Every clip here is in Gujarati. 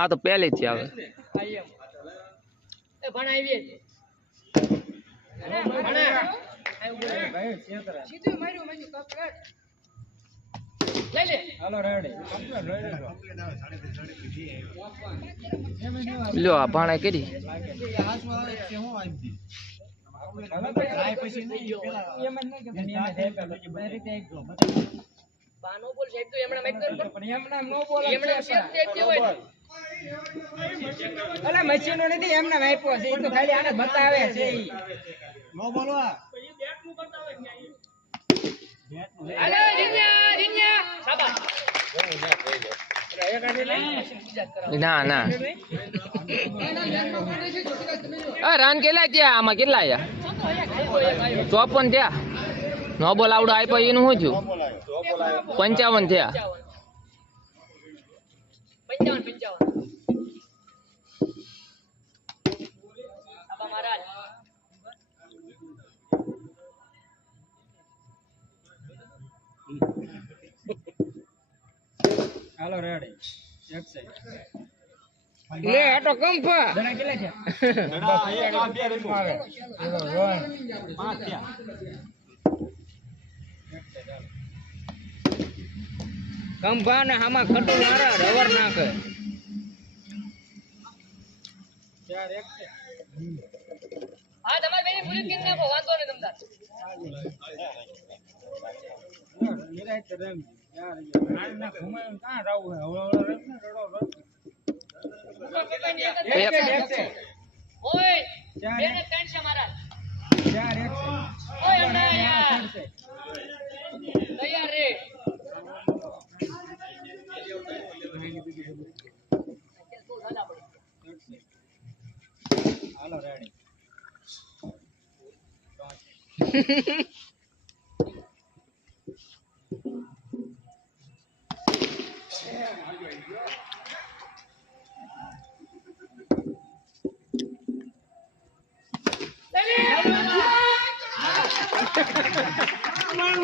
આ તો પહેલેથી આવે. એ ભણાવી સીધું માર્યું કપલેટ લઈ લે. હાલો રેડી લ્યો આ ભાણે કરી બાનો બોલ સાહેબ તો એમણા માઈક પર એમણા નો બોલ એમણા શેપ દેતી હોય અલા મશીનો નથી એમના વાઈપો છે ઈ તો ખાલી આને બતાવે છે ઈ નો બોલવા પછી બેટ નું કરતા હોય ન્યા અલે રીન્યા શાબાશ ના ના આ રાન કેટલા ત્યાં આમાં કેટલા આયા 54 થયા. નો બોલ આવડો આપ્યો એનું શું થયું? 55 થયા. 55 આબા મહારાજ હાલો રેડી એક સાઈડ લે આટો કંપા જણા કેટલા છે જણા આ બે રકમ આવે 5 થયા કંપા ને આમાં ખટો મારા રવર નાખે 4 1 છે હા તમારે બેની પૂરી કરી નાખો વાંધો નહીં તમતાર નિરાય રંગ યાર યાર ના ઘુમાય કાં રાવું હે હવળો રંગ ને રડો ઓય બેને 3 છે મારા 4 1 છે ઓય ના યાર તૈયાર રે હાલો રેડી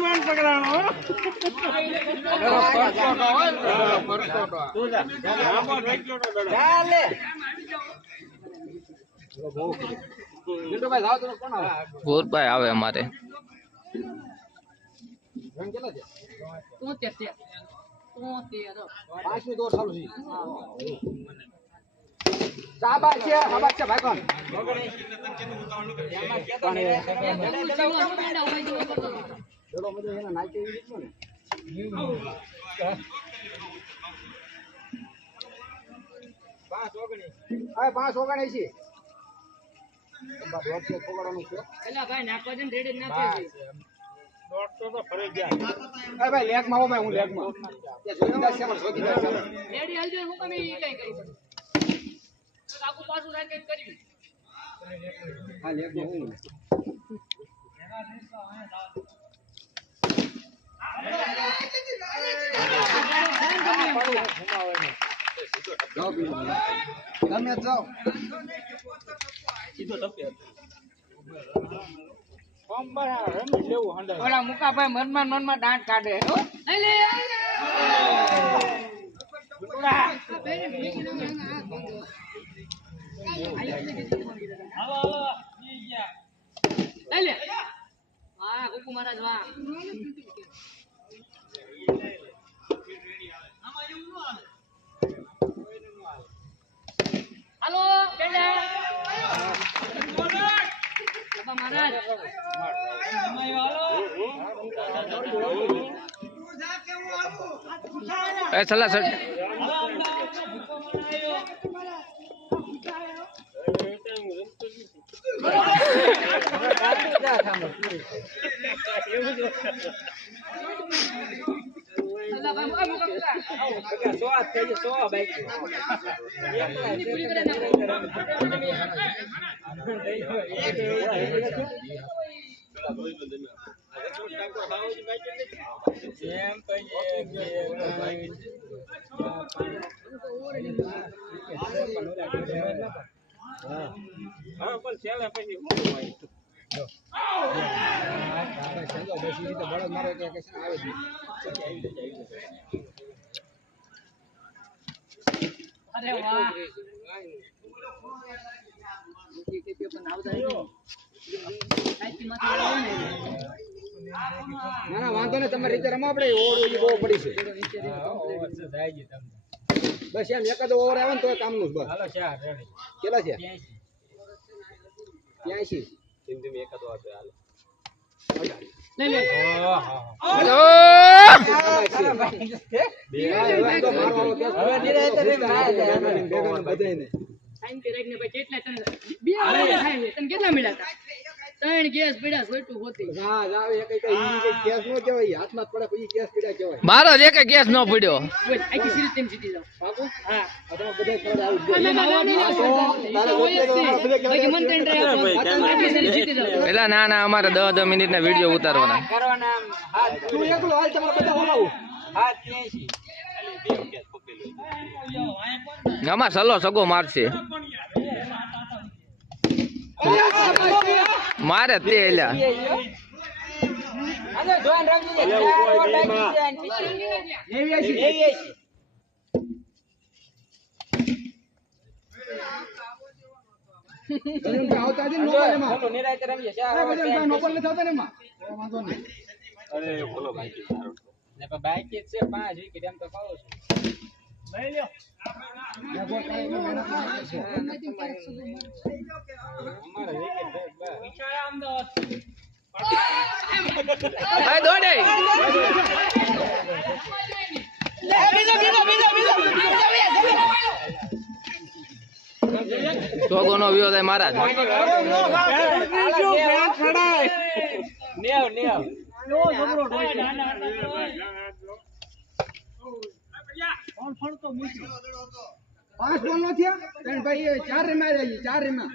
માન પકડાણો ચાલે ગોરભાઈ આવે અમારે રંગ કેટલા છે 73 પાંચમી દોર ચાલુ છે સાબાશ છે ભાઈ કોણ જોડો મજો એના નાચે ઈ રીતનો ને 5 ઓગણી છે બા દોડ છે ખોગડવાનું છે એલા ભાઈ નાખવા દે રેડી નાખે છે દોડ તો ફરજિયાત એ ભાઈ લેગ માં હો ભાઈ હું લેગ માં કે જોઈદાર છે મને જોઈદાર છે રેડી હાલજો હું કમી ઈ કઈ કરી તો આખું પાછું રાખે કરી હા લેગ માં હું તમે જાઓ સીધો તપ્યો ઓલા મુકાભાઈ મનમાં દાંત કાઢે હો હા કુકુ મહારાજ વાહ હાલો બેડા મહારાજ એ ચલા સર હા પણ છેલ્લે પછી ના વાંધો ને તમારી રીતે રમો આપણે ઓવર બહુ પડી છે બસ એમ એકાદ ઓવર આવે ને તો કામનું બસ કેટલા છે 83 કેટલા મળ્યા ત્રણ કેસ પીડા સોટું હોતી હાથમાં પડે પછી કેસ પીડા કહેવાય મારો જ એક કેસ ન પડ્યો આખી સિરીઝ તેમ જીતી જાવ પાકું હા તમે બધા ખેલ આવી પેલા ના ના અમારે 10 મિનિટ ના વિડીયો ઉતારવાના તું એકલો હાલ તમારે બધા બોલાવું આમાં સલો સગો મારશે મારે તે એલા આવતા છે નોબલ નથી આવતા ને એમાં વાંધો નહીં અરે બોલો ભાઈ ને પણ બાઈક જ છે 5 વિકેટ એમ તો કહો છો લઈ લ્યો અમારે વિકેટ વિચાર અમદાવાદ આ દોડે ચોગો નો વ્યો થાય મહારાજ પાંચ બોલ નો થયા ત્રણ ભાઈ 4 રમ્યા 4 રમ્યા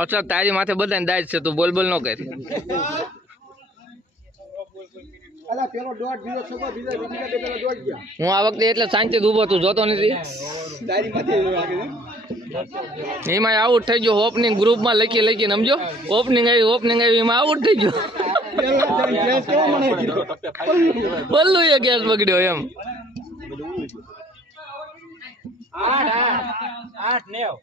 અચ્છા તારી માથે બધાને દાજ છે તું બોલ બોલ નો કર અલા પેલો ડોટ બીજો છકો બીજો બીજા બે પેલા ડોટ ગયા હું આ વખતે એટલે શાંતિ ઉભો તું જોતો નથી તારી માથે લાગે એમાં આઉટ થઈ ગયો ઓપનિંગ ગ્રુપ માં લખીને સમજો ઓપનિંગ આવી એમાં આઉટ થઈ ગયો ગેસ કેવો મને કીધો બોલું એ ગેસ બગડ્યો એમ 8 9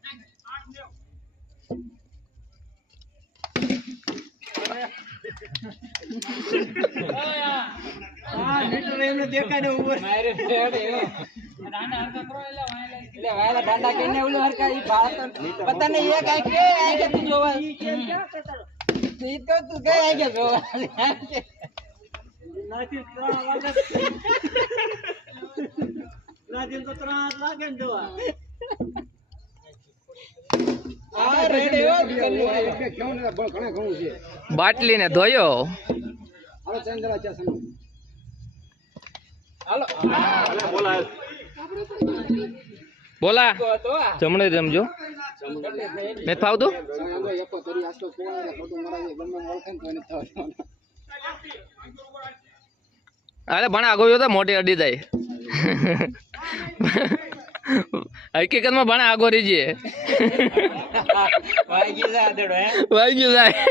બાટલી ને ધોયો હાલો ચંદ્રા ચા સમો બોલા જમણે રમજો નથી ફાવતું એકો તરી આસ્તો કોણ ફોટો મરાય ગમે ઓળખે તો એને થવાનું અરે ભણા આગો તો મોટે અડી જાય હકીકતમાં ભણા આગો રીજે વાગી જાય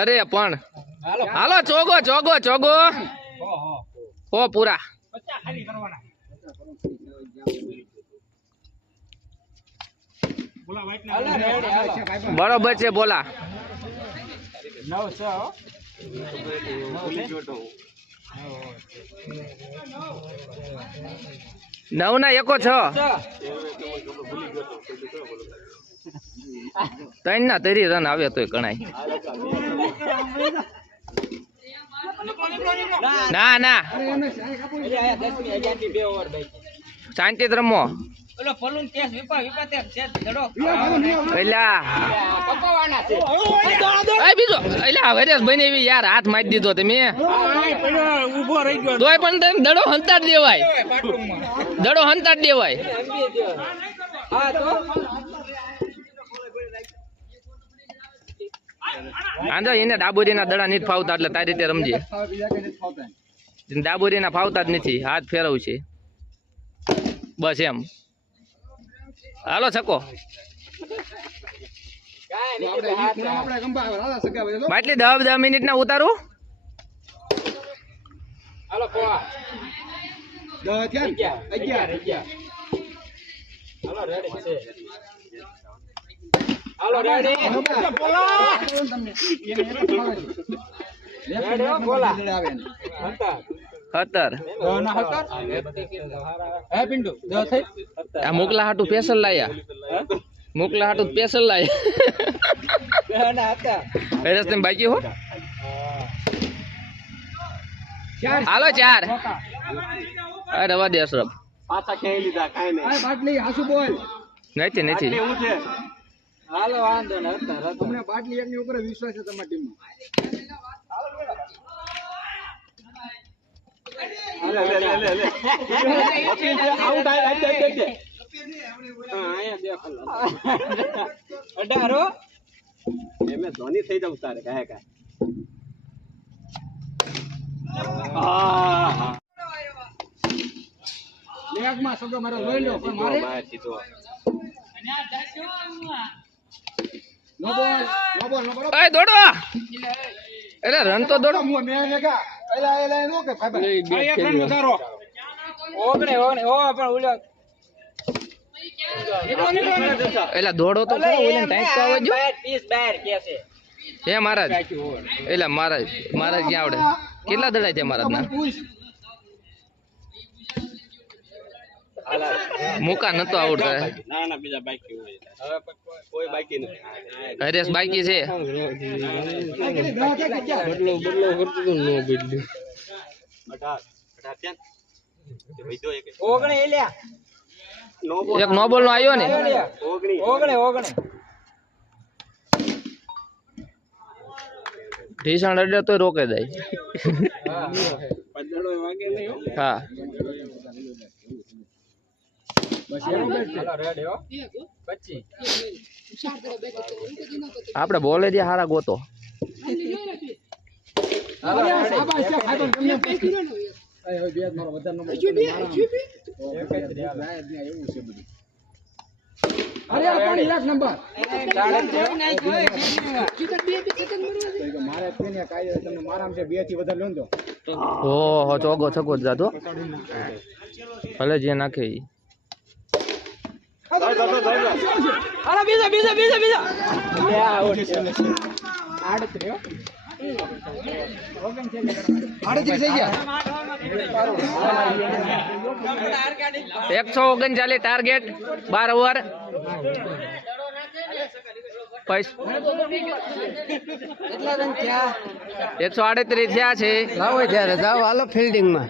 અરે પણ હાલો ચોગો હો પૂરા બરોબર છે બોલા 9 ના 1 6 3 ના 3 રન આવે તોય ગણાય ના ના શાંતિ રમો ઓલો ફલુન કેસ વિપા તે છે ધડો એલા એ બીજો એલા વેરેસ બની એવી યાર હાથ મારી દીધો તમે ઊભો રહી ગયો તોય પણ તમે દડો હંતાડ દેવાય હા તો આંધો એને ડાબોરીના દડા નથી ફાવતા એટલે તારી રીતે રમજે ડાબોરીના ફાવતા જ નથી હાથ ફેરવ છે બસ એમ હાલો છકો કાંઈ આપણે નહીં, ઈ ખૂણામાં આપણે ગંભા આવે, રાધા સગાવે છે, જો. બાટલી 10 મિનિટ ના ઉતારું. હાલો પોવા. 10 થયા ને? 11. હાલો રેડી છે. હાલો રેડી. રેડી હો, બોલા. આવે ને. હતા. 17. હે પિન્ટુ 10 થઈ. આ મોકલા હાટુ સ્પેશિયલ લાયા. મોકલા હાટુ સ્પેશિયલ લાયા. ના હતા. હરેશ તમે બાકી હો. ચાર. હાલો 4. અરે રવા દે અશરફ. પાછા ક્યાંય લીધા કાંઈ નહીં. આ બાટલી હાસુ બોલ. નથી આટલી નથી. હું છે હાલો વાંધો ને હતા. તમને બાટલી એકની ઉપર જ વિશ્વાસ છે તમારી ટીમમાં. લે આઉટ આઈ હા અહીંયા દેખ 18 હો. એમે ધોની થઈ જાવ તારે કાય કાય હા લેગમાં સગો મારો લઈ લો પણ મારે બહાર સીધો નો બોલ નો બોલ. અરે દોડો. અરે રન તો દોડો. હું મેં લેગા એલા નો કે ભાઈ ઓગણે ઓ પણ ઉલ્યો. એલા દોડો તો ખરો. ઓલા ટાઈટ તો આવે જો. 30 બહાર કે છે. હે મહારાજ. એલા મહારાજ ક્યાં આવડે. કેટલા દડાય છે મહારાજ ના. મુકા નતો આવડતા. ના ના બીજા બાકી હોય હવે કોઈ બાકી નથી હરેશ બાકી છે. ઓગણે એલ્યા. એક નો બોલ નો આવ્યો ને. ઓગણે ઢીસણ અડે તો રોકે જાય. હા હાલો રેડી હો. 25. આપણે બોલે જે હારા ગોતો. હાલો રેડી. શાબાશ છે ખાતો તમને એ હવે બે મારો વધારે નંબર એવું છે બધું. અરે આ પણ 1 નંબર મારે તેને કાયદો તમને મારામ છે 2 થી વધારે લો ને તો ઓહો ચોગો છકો જ જાતો. ભલે જે નાખે ઈ. હાલો બીજા લે આઉટ છે. 38 હો. 38 થઈ ગયા. 139 ટાર્ગેટ 12 ઓવર. 138 થયા છે. લાવો ત્યારે જાવ હાલો ફિલ્ડિંગ માં.